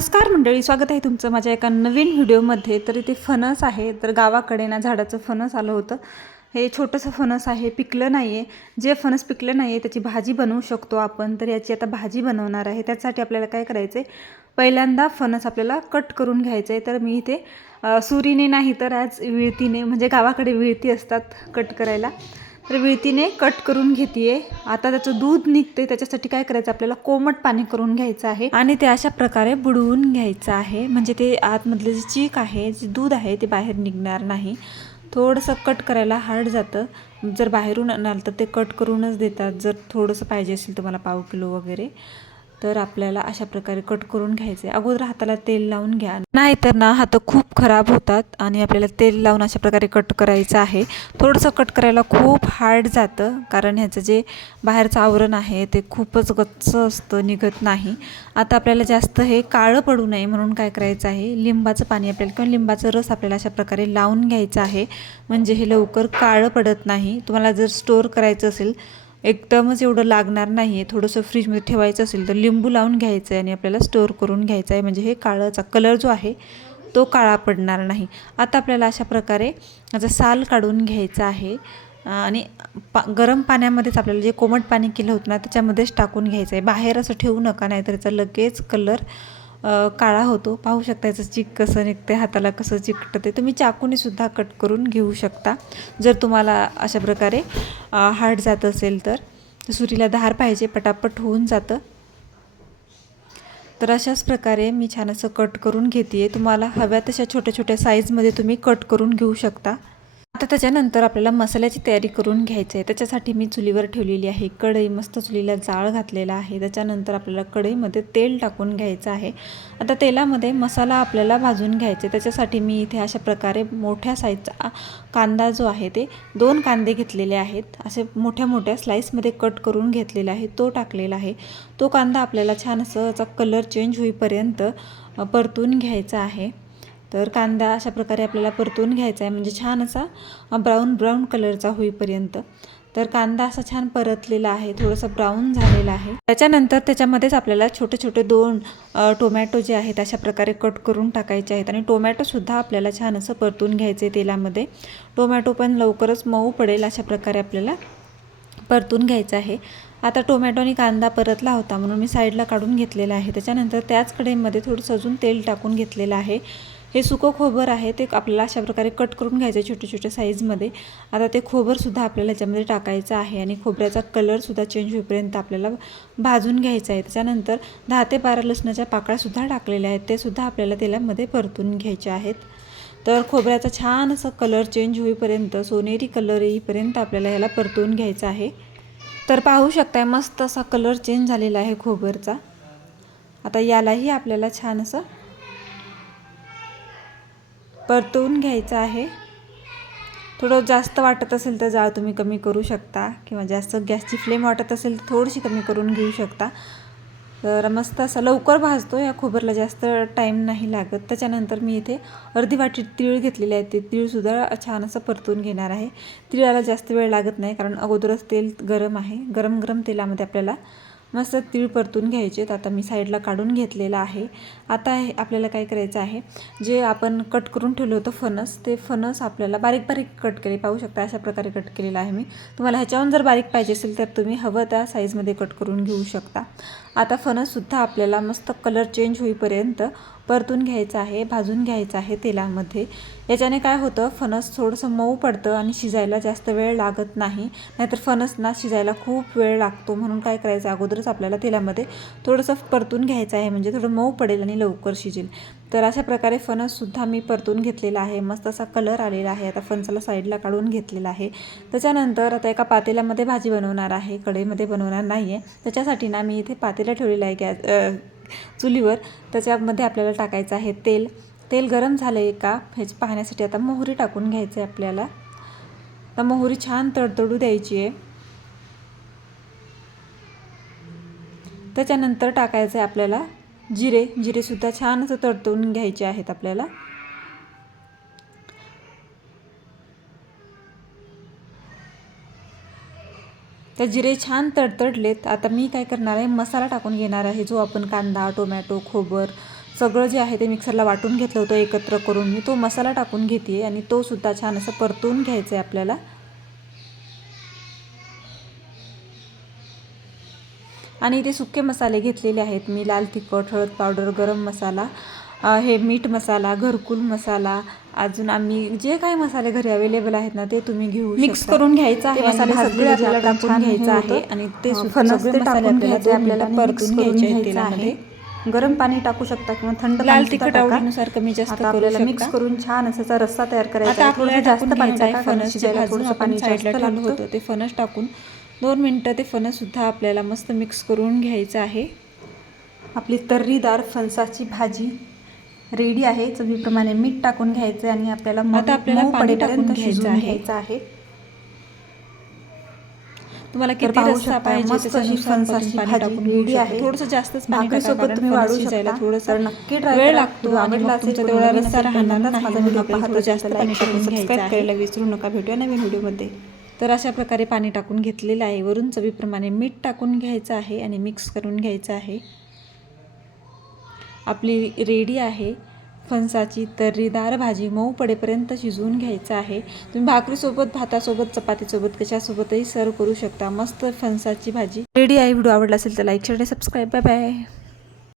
नमस्कार मंडळी, स्वागत आहे तुमचं माझ्या एका नवीन व्हिडिओमध्ये। तर इथे फणस आहे, तर गावाकडे ना झाडाचं फणस आलं होतं। हे छोटंसं फणस आहे, पिकलं नाही आहे। जे फणस पिकलं नाही आहे त्याची भाजी बनवू शकतो आपण। तर याची आता भाजी बनवणार आहे। त्यासाठी आपल्याला काय करायचं आहे, पहिल्यांदा फणस आपल्याला कट करून घ्यायचं आहे। तर मी इथे सुरीने नाही तर आज विळतीने, म्हणजे गावाकडे विळती असतात कट करायला, तर विळतीने कट करून घेते। आता त्याचं दूध निघते, त्याच्यासाठी काय करायचं, आपल्याला कोमट पाणी करून घ्यायचं आहे आणि ते अशा प्रकारे बुडवून घ्यायचं आहे, म्हणजे ते आतमधले जे चीक आहे, जे दूध आहे ते बाहेर निघणार नाही। थोडंसं कट करायला हार्ड जातं, जर बाहेरून आणाल तर ते कट करूनच देतात, जर थोडंसं पाहिजे असेल तुम्हाला पाव किलो वगैरे, तर आपल्याला अशा प्रकारे कट करून घ्यायचे। अगोदर हाताला तेल लावून घ्या, नाहीतर ना हात खूप खराब होतात। आणि आपल्याला तेल लावून अशा प्रकारे कट करायचं आहे। थोडंसं कट करायला खूप हार्ड जातं, कारण ह्याचं जे बाहेरचं आवरण आहे ते खूपच गच्च असतं, निघत नाही। आता आपल्याला जास्त हे काळं पडू नये म्हणून काय करायचं आहे, लिंबाचं पाणी आपल्याला किंवा लिंबाचा रस आपल्याला अशा प्रकारे लावून घ्यायचा आहे, म्हणजे हे लवकर काळं पडत नाही। तुम्हाला जर स्टोअर करायचं असेल, एकदमच एवढं लागणार नाही आहे, थोडंसं फ्रीजमध्ये ठेवायचं असेल तर लिंबू लावून घ्यायचं आहे आणि आपल्याला स्टोअर करून घ्यायचं आहे, म्हणजे हे काळाचा कलर जो आहे तो काळा पडणार नाही। आता आपल्याला अशा प्रकारे याचा साल काढून घ्यायचा आहे आणि गरम पाण्यामध्येच आपल्याला जे कोमट पाणी केलं होतं ना त्याच्यामध्येच टाकून घ्यायचं आहे। बाहेर असं ठेवू नका, नाहीतर याचा लगेच कलर काळा होतो। पाहू शकता याचं चिक कसं निघते, हाताला कसं चिकटते। तुम्ही चाकूने सुद्धा कट करून घेऊ शकता, जर तुम्हाला अशा प्रकारे हार्ड जात असेल तर। सुरीला धार पाहिजे, पटापट होऊन जातं। तर अशाच प्रकारे मी छान असं कट करून घेते। तुम्हाला हव्या तशा छोट्या छोट्या साईजमध्ये तुम्ही कट करून घेऊ शकता। आता त्याच्यानंतर आपल्याला मसाल्याची तयारी करून घ्यायची आहे। त्याच्यासाठी मी चुलीवर ठेवलेली आहे कढई, मस्त चुलीला जाळ घातलेला आहे। त्याच्यानंतर आपल्याला कढईमध्ये तेल टाकून घ्यायचं आहे। आता तेलामध्ये मसाला आपल्याला भाजून घ्यायचे, त्याच्यासाठी मी इथे अशा प्रकारे मोठ्या साईजचा कांदा जो आहे ते 2 कांदे घेतलेले आहेत, असे मोठ्या मोठ्या स्लाइसमध्ये कट करून घेतलेला आहे, तो टाकलेला आहे। तो कांदा आपल्याला छान असं याचा कलर चेंज होईपर्यंत परतून घ्यायचा आहे। तर कांदा अशा प्रकारे आपल्याला परतून घ्यायचा आहे, म्हणजे छान असा ब्राऊन कलरचा होईपर्यंत। तर कांदा असा छान परतलेला आहे, थोडंसं ब्राऊन झालेला आहे। त्याच्यानंतर त्याच्यामध्येच आपल्याला छोटे छोटे 2 टोमॅटो जे आहेत अशा प्रकारे कट करून टाकायचे आहेत आणि टोमॅटोसुद्धा आपल्याला छान असं परतून घ्यायचे तेलामध्ये। टोमॅटो पण लवकरच मऊ पडेल अशा प्रकारे आपल्याला परतून घ्यायचं आहे। आता टोमॅटो आणि कांदा परतला होता म्हणून मी साईडला काढून घेतलेला आहे। त्याच्यानंतर त्याच कढईमध्ये थोडंसं अजून तेल टाकून घेतलेलं आहे। हे सुकं खोबर आहे, ते आपल्याला अशा प्रकारे कट करून घ्यायचं छोट्या छोट्या साईजमध्ये। आता ते खोबरसुद्धा आपल्याला याच्यामध्ये टाकायचं आहे आणि खोबऱ्याचा कलरसुद्धा चेंज होईपर्यंत आपल्याला भाजून घ्यायचं आहे। त्याच्यानंतर 10 ते 12 लसणाच्या पाकळ्यासुद्धा टाकलेल्या आहेत, ते सुद्धा आपल्याला तेलामध्ये परतून घ्यायचे आहेत। तर खोबऱ्याचा छान असा कलर चेंज होईपर्यंत, सोनेरी कलर येईपर्यंत आपल्याला याला परतून घ्यायचं आहे। तर पाहू शकताय मस्त असा कलर चेंज झालेला आहे खोबरचा। आता यालाही आपल्याला छान असं परतवून घ्यायचं आहे। थोडं जास्त वाटत असेल तर जाळ तुम्ही कमी करू शकता, किंवा जास्त गॅसची फ्लेम वाटत असेल तर थोडीशी कमी करून घेऊ शकता। तर मस्त असं लवकर भाजतो, या खोबरला जास्त टाईम नाही लागत। त्याच्यानंतर मी इथे अर्धी वाटी तीळ घेतलेले आहेत, ते तीळसुद्धा छान असं परतून घेणार आहे। तिळाला जास्त वेळ लागत नाही, कारण अगोदरच तेल गरम आहे। गरम तेलामध्ये आपल्याला मस्त तीळ परतून घ्यायचे। आता मी साईडला काढून घेतलेला आहे। आता आपल्याला काय करायचं आहे, जे आपण कट करून ठेवलं होतं फणस, ते फणस आपल्याला बारीक बारीक कट केले, पाहू शकता अशा प्रकारे कट केलेला आहे मी। तुम्हाला ह्याच्याहून जर बारीक पाहिजे असेल तर तुम्ही हवं त्या साईजमध्ये कट करून घेऊ शकता। आता फणससुद्धा आपल्याला मस्त कलर चेंज होईपर्यंत परतून घ्यायचं आहे, भाजून घ्यायचं आहे तेलामध्ये। याच्याने काय होतं, फणस थोडंसं मऊ पडतं आणि शिजायला जास्त वेळ लागत नाही, नाहीतर फणस ना शिजायला खूप वेळ लागतो। म्हणून काय करायचं, अगोदरच आपल्याला तेलामध्ये थोडंसं परतून घ्यायचं आहे, म्हणजे थोडं मऊ पडेल आणि लवकर शिजेल। तर अशा प्रकारे फणससुद्धा मी परतून घेतलेला आहे, मस्त असा कलर आलेला आहे। आता फणसाला साईडला काढून घेतलेला आहे। त्याच्यानंतर आता एका पातेल्यामध्ये भाजी बनवणार आहे, कढईमध्ये बनवणार नाही आहे। त्याच्यासाठी ना मी इथे पातेलं ठेवलेलं आहे चुलीवर, त्याच्यामध्ये आपल्याला टाकायचं आहे तेल। तेल गरम झालं आहे का ह्याची पाहण्यासाठी आता मोहरी टाकून घ्यायचं आहे आपल्याला। आता मोहरी छान तडतडू द्यायची आहे। त्याच्यानंतर टाकायचं आहे आपल्याला जिरेसुद्धा छान असं तडतडून घ्यायचे आहेत आपल्याला। तर जिरे छान तडतडलेत। आता मी काय करणार आहे, मसाला टाकून घेणार आहे, जो आपण कांदा, टोमॅटो, खोबर सगळं जे आहे ते मिक्सरला वाटून घेतलं होतं एकत्र करून मी, तो मसाला टाकून घेते आणि तो सुद्धा छान असं परतून घ्यायचं आहे आपल्याला. आणि इथे सुके मसाले घेतलेले आहेत मी, लाल तिखट, हळद पावडर, गरम मसाला, हे मीठ मसाला, घरकुल मसाला, अजून आम्ही जे काही मसाले घरी अवेलेबल आहेत ना ते तुम्ही घेऊ शकता. मिक्स करून घ्यायचा आहे, मसाले सगळे आपल्याला टाकून घ्यायचा आहे आणि ते सगळे मसाले आपल्याला परतून घ्यायचे आहेत तेलामध्ये. गरम पाणी टाकू शकता किंवा थंड. लाल तिखट आवडीनुसार कमी जास्त आपल्याला मिक्स करून छान असा रस्सा तयार करायचा आहे. थोडं जास्त पाणी टाका, फणस भाजून आपण साईडला ठेवलं होतं ते फणस टाकून 2 मिनिटं ते फणस सुद्धा आपल्याला मस्त मिक्स करून घ्यायचं आहे. आपली तर्रीदार फणसाची भाजी रेडी आहे. चवीप्रमाणे मीठ टाकून घ्यायचं आणि आपल्याला पाणी टाकून घ्यायचं आहे. तुम्हाला किती रस्सा पाहिजे त्याच्यानुसार फणसाची भाजी रेडी आहे. थोडंसं जास्तच पाणी टाका, तुम्ही वाढू शिजायला थोडंसं नक्की वेळ लागतो आणि मग तुमचा तेवढा रस्सा राहणार नाही. माझा व्हिडिओ थोडं जास्त पाणी टाकून सबस्क्राईब करायला विसरू नका. भेटूया नवीन व्हिडिओमध्ये. तर अशा प्रकारे पाणी टाकून घेतलेलं आहे. वरून चवीप्रमाणे मीठ टाकून घ्यायचं आहे आणि मिक्स करून घ्यायचं आहे. आपली रेडी आहे फणसाची तर्रीदार भाजी. मऊ पडेपर्यंत शिजवून घ्यायचं आहे. तुम्ही भाकरीसोबत, भातासोबत, चपातीसोबत कशासोबतही सर्व करू शकता. मस्त फणसाची भाजी रेडी आहे. व्हिडिओ आवडला असेल तर लाईक, शेअर आणि सबस्क्राईब. Bye bye.